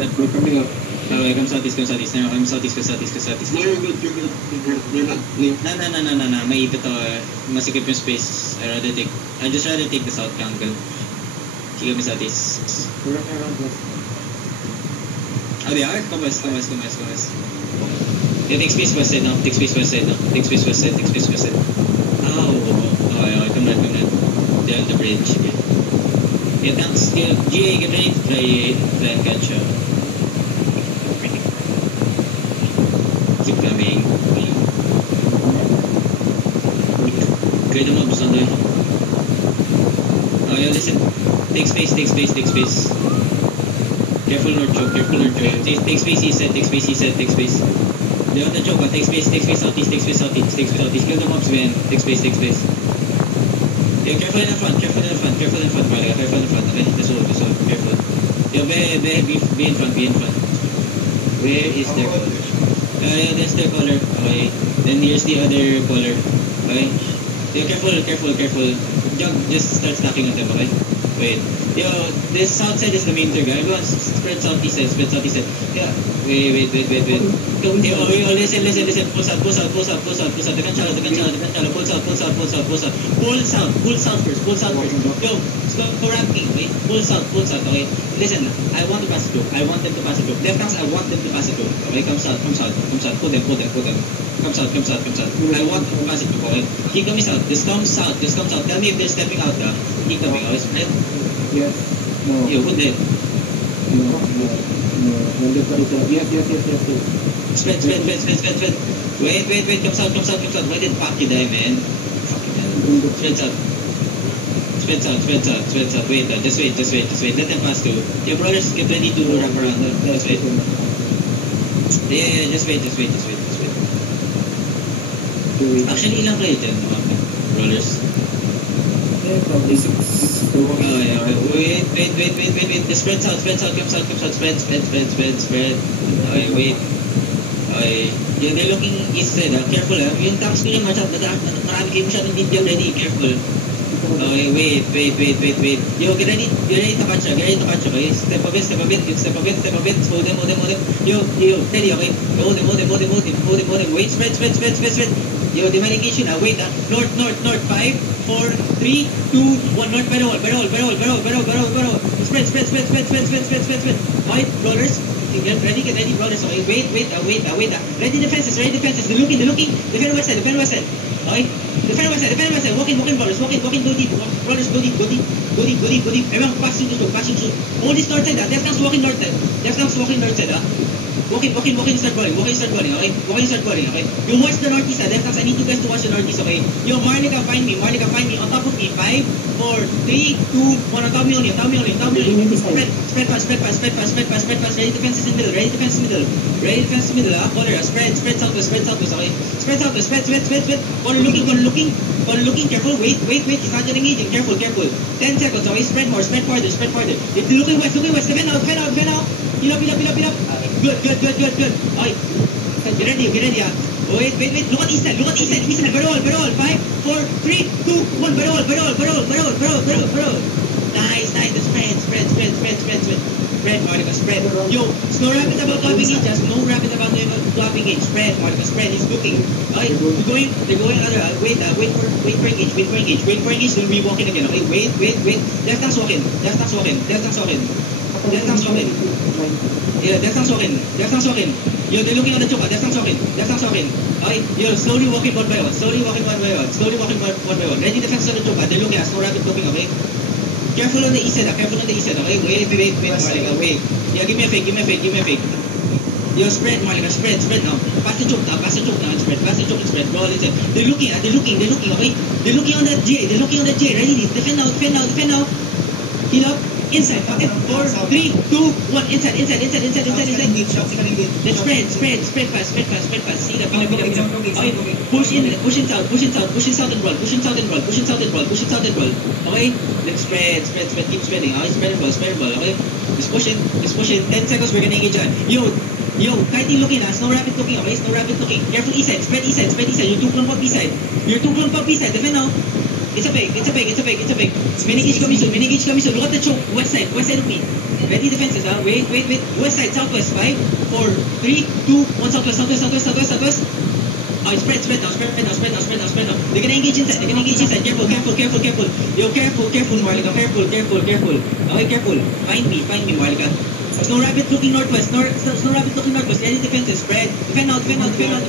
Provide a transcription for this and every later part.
Okay, come southeast. Now, come southeast. No, you're good. You're not. No. May ipit ako. Masikip yung space. I just rather take the south angle. Sige kami southeast. Oh, they are? Come west. Yeah, take space west side now. Take space west side. Ow. Okay, come right. They're on the bridge. Yeah, thanks. GA, get ready to try and catch up. Keep coming. Great mobs on there. Oh, yeah, listen. Take space. Careful North choke. Take space east side. They're on the choke, take space southeast. Kill the mobs, man. Take space. Yeah, careful in the front, Malaga. Careful in the front. Okay, this all, careful. Yeah, be in front. Where is their color? Yeah, that's their color. Okay. Then here's the other color. Okay. Yeah, careful. Just start stacking on them, okay? Wait. Yo, this south side is the main turn. Everyone spread southeast side. Yeah. Wait. Yo, listen. Pull south. Pull south. Pull south first. Yo, slow ramping. Wait. Pull south. Okay. Listen, I want to pass it through. I want them to pass it through. Left hands, I want them to pass it through. Okay, come south. Pull them. Come south. I want them to pass it through. Okay. Keep coming south. Just come south. Tell me if they're stepping out. Keep coming. Okay, spread. Yes. No. Yo, who did? No. Yes. Spread. Wait. Come south. Why did Paki die, man? Fucking hell. Spread south. Wait. Just wait. Let them pass through. Your brothers get ready to wrap around. Just wait. Yeah. Just wait. Actually, ilang kayo dyan, mga brothers? Probably 6. Yeah. Wait. Spread south. Come south. Spread. Okay, wait. Okay. Yeah, they're looking east side. Careful. Yung tanks ko yung marami kayo masyadong Indian ready. Careful. Okay, wait. Yo, get ready to catch. Okay? Step a bit. Hold them. Yo, steady, okay? Hold them. Wait, spread. Yo, the medication. Wait, north. 5, 4, 3, 2, 1. North, barrel. Spread. Alright, rollers. Get ready, rollers. Okay, wait. Ready defenses. They're looking. Defend west side. Okay? Defend west side. Walk in, rollers. Go deep. Rollers, go deep. Everyone passing through. Hold this north side. Left hands walking north side. Walk in, start balling, okay? You watch the northeast, left hands, I need you guys to watch the northeast, okay? Yo, Marnica, find me, on top of me, 5, 4, 3, 2, 1, on top of me only. Spread pass, ready defenses in middle, Caller, spread southwest, okay? Spread, Caller looking, careful, wait, he's not getting engaging, careful, 10 seconds, okay? Spread farther, looking west, defend out, heal up, good, alright, get ready, wait, look at east side, barrel, 5, 4, 3, 2, 1, barrel, nice, spread, Martica, spread, yo, no rapid about dropping it, spread, Martica, he's looking, alright, they're going other, wait for engage, they'll be walking again, okay, wait, left hands walking, yeah, left hands walking. Yo, they're looking on the choke. Left hands walking. Alright, yo, slowly walking one by one. Ready defense on the choke. They're looking at us. No rapid looking, okay? Careful on the east side, okay? Wait, Marlika, wait. Yeah, give me a fake. Yo, spread, Marlika, spread now. Pass the choke now, and spread. Roll it in. They're looking, okay? They're looking on that J. Ready, defend now. Heal up. Inside, okay? 4, 3, 2, 1, inside. Then spread fast. See the okay, push in south and roll. Okay? Then spread, keep spreading. Okay, spread and roll. Okay? Just push in. 10 seconds, we're gonna engage on. Yo, kiting looking, snow rapid looking, okay? Careful east side, spread east side. You're too close up east side. Defend now. It's a fake. Mini-gauge kami soon. Look at the choke. West side of me. Ready defenses, huh? Wait. West side, southwest. 5, 4, 3, 2, 1, southwest. Oh, spread now. They're gonna engage inside. Careful. Yo, careful, Marlika. Careful. Okay, careful. Find me, Marlika. Snow Rabbit looking northwest. Snow Rabbit looking northwest. Any defenses, spread. Defend out. Heal up,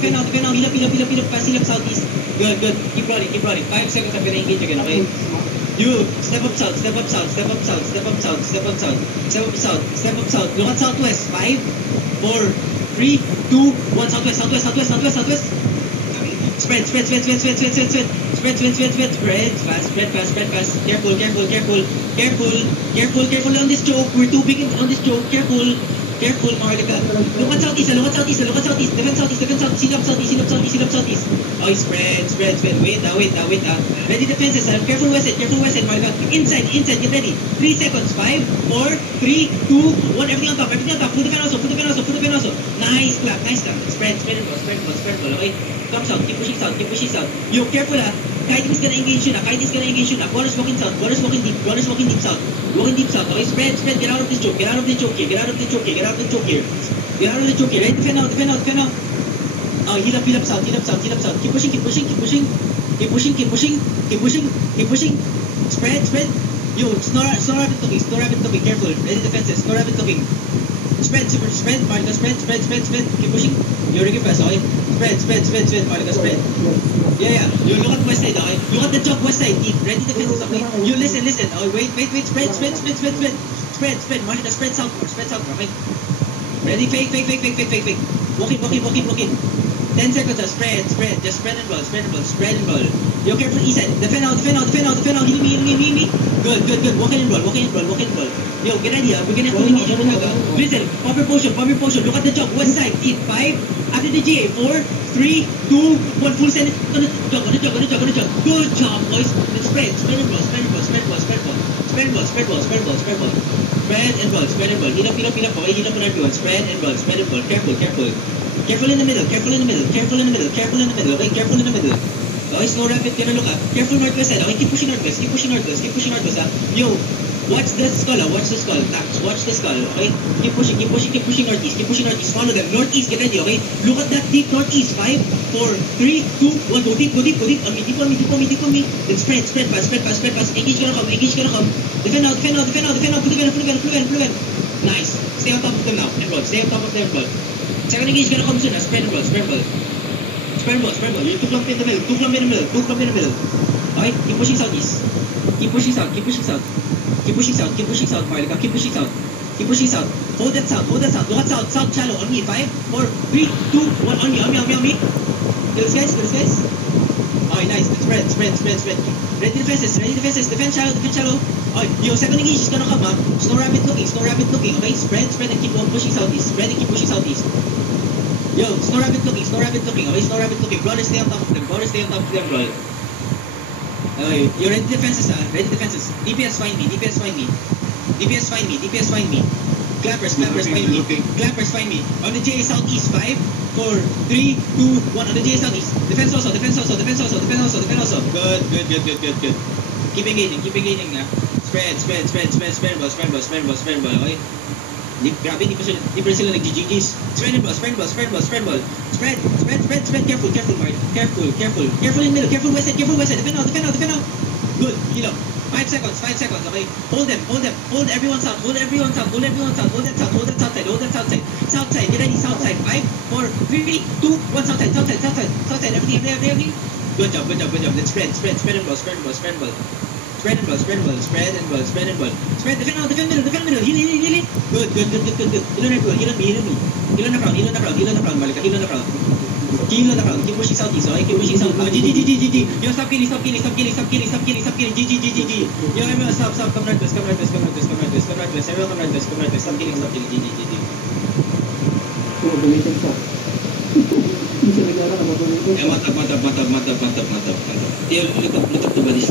pass, heal up southeast. Good. Keep running. 5 seconds, I'm gonna engage again, okay? You, step up south. Look at southwest. 5, 4, 3, 2, 1, southwest. Spread. Fast. Careful on this choke. We're too big on this choke. Careful, Marlika. Look at southeast. Defend southeast. Seal up southeast. Oh, spread. Wait. Ready defenses. Careful west side, Marlika. Inside. Get ready. 3 seconds. 5, 4, 3, 2, 1. Everything on top. Put the pen also. Nice clap. Spread and ball. Okay. Come south. Keep pushing south. Yo, careful, ha. Kiting is gonna engage you na. Bonus walking south. Walking deep south. Okay, spread. Get out of this choke here. Right? Defend out. Oh, heal up south. Keep pushing. Spread. Yo, Snow Rabbit looking. Careful. Ready defenses. Snow Rabbit looking. Spread, Marlika. Spread. Keep pushing. You're really fast, okay? Spread, Marlika. Spread. Yeah. You look at west side, okay? Look at the choke west side. Deep. Ready defenses, okay? You listen. Oh, wait. Spread. Marlika, spread south, okay? Ready? Fake. Walk in. 10 seconds, spread. Just spread and roll. Yo, careful, east side. Defend out. Heal me. Good. Walk in and roll. Yo, get ready, we're gonna engage you. Listen, pop your potion. Look at the choke, west side. Deep. 5, after the GA. 4, 3, 2, 1. Full send it. On the jog. Good job, boys. Let's spread and roll. Spread and roll. Heal up. Okay, heal up on everyone. Spread and roll. Careful in the middle. Okay, careful in the middle. Okay, Snow Rabbit, gonna look up. Careful northwest side. Okay, keep pushing northwest. Yo, watch the skull. Tax, watch the skull. Okay, keep pushing northeast. Follow them. Northeast, get ready. Okay, look at that deep northeast. 5, 4, 3, 2, 1. Go deep. On me. Then spread fast. Engage gonna come. Defend out. Put the pen. Nice. Stay on top of them now. And roll. Second engage gonna come soon. Spread and roll. You two clump in the middle. Okay, keep pushing southeast. Keep pushing south, Marlika. Keep pushing south. Hold that south. Look at south shallow. On me. 5, 4, 3, 2, 1. On me. Kill this guys. Alright, nice. Spread. Ready defenses. Defend shallow. Alright, yo, second engage is gonna come, Snow Rabbit looking. Okay, spread and keep on pushing southeast. Yo, Snow Rabbit looking. Okay, Snow Rabbit looking. Brother, stay on top of them, brother. Okay, you ready defenses, DPS find me. Clappers find me. On the J southeast. 5, 4, 3, 2, 1. On the J southeast. Defense also. Good. Keep engaging na. Spread. Okay. Grabe, di pa sila nag-GGs. Spread and ball. Spread. Careful, Mark. Careful in the middle. Careful west side. Defend out. Good. Heal up. 5 seconds. Okay. Hold them. Hold everyone's out. Hold that south side. South side. Get ready. South side. 5, 4, 3, 2, 1. South side. Everything. Good job. Let's spread and ball. Spread and ball. Defend middle. Heal. Good. Heal on me. Heal on the crowd, Malika. Heal on the crowd. Keep pushing southeast, okay? GG. Yo, stop killing. GG. Yo, everyone, stop. Come northwest. Everyone come northwest. Stop killing. GG. Oh, gamitin siya. Hindi siya naglara ka ba? Mantap. Yo, look up to body.